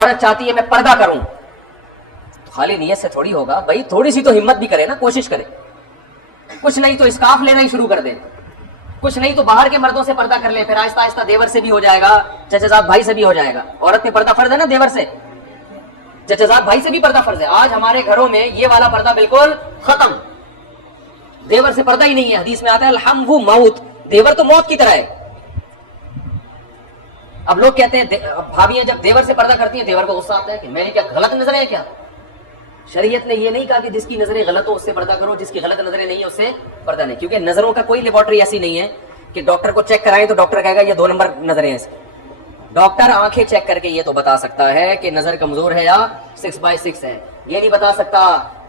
عورت چاہتی ہے میں پردہ کروں تو خالی نیت سے تھوڑی ہوگا بھائی، تھوڑی سی تو ہمت بھی کرے نا، کوشش کرے، کچھ نہیں تو اسکارف لینا ہی شروع کر دے، کچھ نہیں تو باہر کے مردوں سے پردہ کر لے، پھر آہستہ آہستہ دیور سے بھی ہو جائے گا، چچا زاد بھائی سے بھی ہو جائے گا۔ عورت پہ پردہ فرض ہے نا، دیور سے، چچا زاد بھائی سے بھی پردہ فرض ہے۔ آج ہمارے گھروں میں یہ والا پردہ بالکل ختم، دیور سے پردہ ہی نہیں ہے۔ حدیث میں آتا ہے الحمو موت، دیور تو موت کی طرح ہے۔ اب لوگ کہتے ہیں بھابیاں جب دیور سے پردہ کرتی ہیں دیور کو غصہ آتا ہے کہ میں نے کیا غلط نظریں ہیں کیا؟ شریعت نے یہ نہیں کہا کہ جس کی نظریں غلط ہو اس سے پردہ کرو، جس کی غلط نظریں نہیں ہیں اس سے پردہ نہیں، کیونکہ نظروں کا کوئی لیبارٹری ایسی نہیں ہے کہ ڈاکٹر کو چیک کرائیں تو ڈاکٹر کہے گا یہ 2 نمبر نظریں ہیں اس کی۔ ڈاکٹر آنکھیں چیک کر کے یہ تو بتا سکتا ہے کہ نظر کمزور ہے یا 6/6 ہے، یہ نہیں بتا سکتا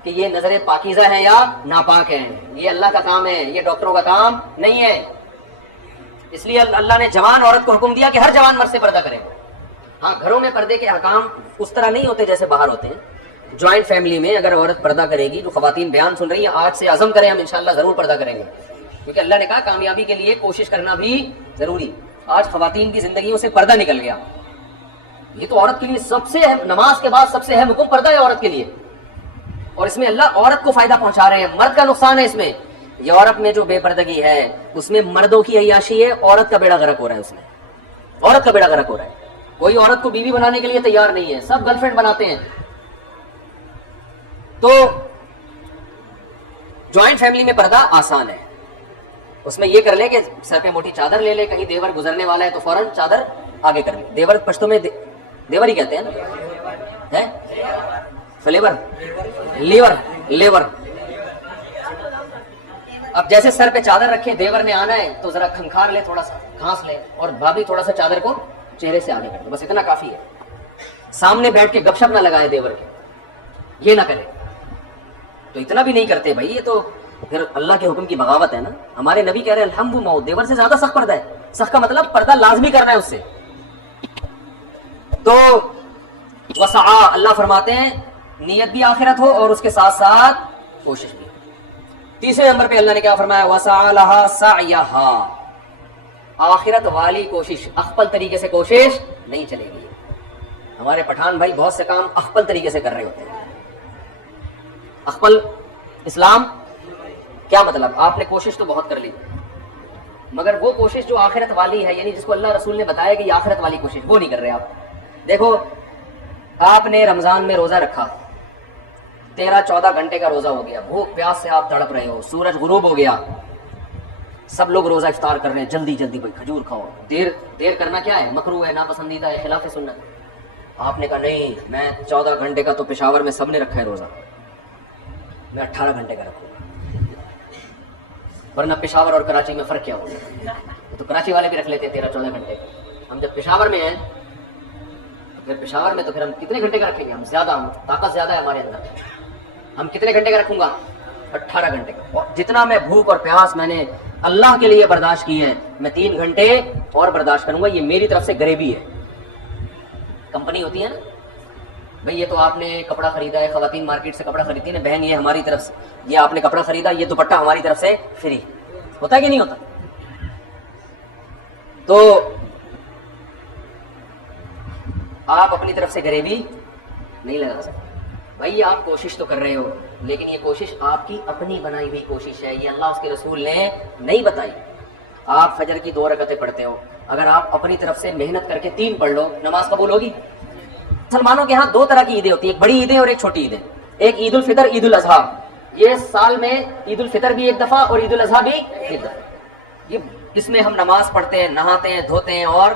کہ یہ نظریں پاکیزہ ہیں یا ناپاک ہیں۔ یہ اللہ کا کام ہے، یہ ڈاکٹروں کا کام نہیں ہے۔ اس لیے اللہ نے جوان عورت کو حکم دیا کہ ہر جوان مرد سے پردہ کرے۔ ہاں، گھروں میں پردے کے احکام اس طرح نہیں ہوتے جیسے باہر ہوتے ہیں۔ جوائنٹ فیملی میں اگر عورت پردہ کرے گی، جو خواتین بیان سن رہی ہیں آج سے عزم کریں ہم انشاءاللہ ضرور پردہ کریں گے، کیونکہ اللہ نے کہا کامیابی کے لیے کوشش کرنا بھی ضروری۔ آج خواتین کی زندگیوں سے پردہ نکل گیا، یہ تو عورت کے لیے سب سے اہم، نماز کے بعد سب سے اہم حکم پردہ ہے عورت کے لیے، اور اس میں اللہ عورت کو فائدہ پہنچا رہے ہیں، مرد کا نقصان ہے اس میں۔ یورپ میں جو بے پردگی ہے اس میں مردوں کی عیاشی ہے، عورت کا بیڑا غرق ہو رہا ہے، اس میں عورت کا بیڑا غرق ہو رہا ہے۔ کوئی عورت کو بیوی بنانے کے لیے تیار نہیں ہے، سب گرل فرینڈ بناتے ہیں۔ تو جوائنٹ فیملی میں پردہ آسان ہے، اس میں یہ کر لے کہ سر پہ موٹی چادر لے لے، کہیں دیور گزرنے والا ہے تو فوراً چادر آگے کر لے۔ دیور پشتوں میں دیور ہی کہتے ہیں نا، فلیور، لیور۔ اب جیسے سر پہ چادر رکھے، دیور نے آنا ہے تو ذرا کھنکھار لے، تھوڑا سا گھاس لے، اور بھابھی تھوڑا سا چادر کو چہرے سے آگے کر دے، بس اتنا کافی ہے۔ سامنے بیٹھ کے گپ شپ نہ لگائے دیور کے، یہ نہ کرے، تو اتنا بھی نہیں کرتے بھائی، یہ تو پھر اللہ کے حکم کی بغاوت ہے نا۔ ہمارے نبی کہہ رہے ہیں الحمد موت، دیور سے زیادہ سخت پردہ ہے۔ سخت کا مطلب پردہ لازمی کرنا ہے اس سے۔ تو وسعا، اللہ فرماتے ہیں نیت بھی آخرت ہو اور اس کے ساتھ ساتھ کوشش بھی۔ تیسرے نمبر پہ اللہ نے کیا فرمایا؟ وسعى لها سعيها، آخرت والی کوشش، اخپل طریقے سے کوشش نہیں چلے گی۔ ہمارے پٹھان بھائی بہت سے کام اخپل طریقے سے کر رہے ہوتے ہیں۔ اخپل اسلام کیا مطلب؟ آپ نے کوشش تو بہت کر لی، مگر وہ کوشش جو آخرت والی ہے، یعنی جس کو اللہ رسول نے بتایا کہ یہ آخرت والی کوشش، وہ نہیں کر رہے آپ۔ دیکھو، آپ نے رمضان میں روزہ رکھا، 13-14 گھنٹے کا روزہ ہو گیا، بھوک پیاس سے آپ تڑپ رہے ہو، سورج غروب ہو گیا، سب لوگ روزہ افطار کر رہے ہیں، جلدی جلدی بھائی کھجور کھاؤ۔ دیر کرنا کیا ہے؟ مکروہ ہے، ناپسندیدہ ہے، خلاف سنت۔ آپ نے کہا نہیں، میں 14 گھنٹے کا تو پشاور میں سب نے رکھا ہے روزہ، میں 18 گھنٹے کا رکھوں گا، ورنہ پشاور اور کراچی میں فرق کیا ہوگا؟ تو کراچی والے بھی رکھ لیتے ہیں 13-14 گھنٹے، ہم جب پشاور میں ہیں پھر پشاور میں تو پھر ہم کتنے گھنٹے کا رکھیں گے؟ ہم زیادہ، ہم طاقت زیادہ ہے ہمارے اندر، ہم کتنے گھنٹے کا رکھوں گا؟ 18 گھنٹے کا۔ اور جتنا میں بھوک اور پیاس میں نے اللہ کے لیے برداشت کی ہے، میں 3 گھنٹے اور برداشت کروں گا، یہ میری طرف سے غریبی ہے۔ کمپنی ہوتی ہے نا بھئی، یہ تو آپ نے کپڑا خریدا ہے، خواتین مارکیٹ سے کپڑا خریدتی ہیں، بہن یہ ہماری طرف سے، یہ آپ نے کپڑا خریدا، یہ دوپٹہ ہماری طرف سے فری، ہوتا ہے کہ نہیں ہوتا؟ تو آپ اپنی طرف سے غریبی نہیں لگا سکتے بھائی، آپ کوشش تو کر رہے ہو، لیکن یہ کوشش آپ کی اپنی بنائی ہوئی کوشش ہے، یہ اللہ اس کے رسول نے نہیں بتائی۔ آپ فجر کی 2 رکعتیں پڑھتے ہو، اگر آپ اپنی طرف سے محنت کر کے 3 پڑھ لو، نماز قبول ہوگی؟ مسلمانوں کے ہاں 2 طرح کی عیدیں ہوتی ہیں، ایک بڑی عیدیں اور ایک چھوٹی عیدیں۔ ایک عید الفطر، عید الاضحیٰ، یہ سال میں عید الفطر بھی ایک دفعہ اور عید الاضحیٰ بھی ایک دفعہ، یہ اس میں ہم نماز پڑھتے ہیں، نہاتے ہیں، دھوتے ہیں اور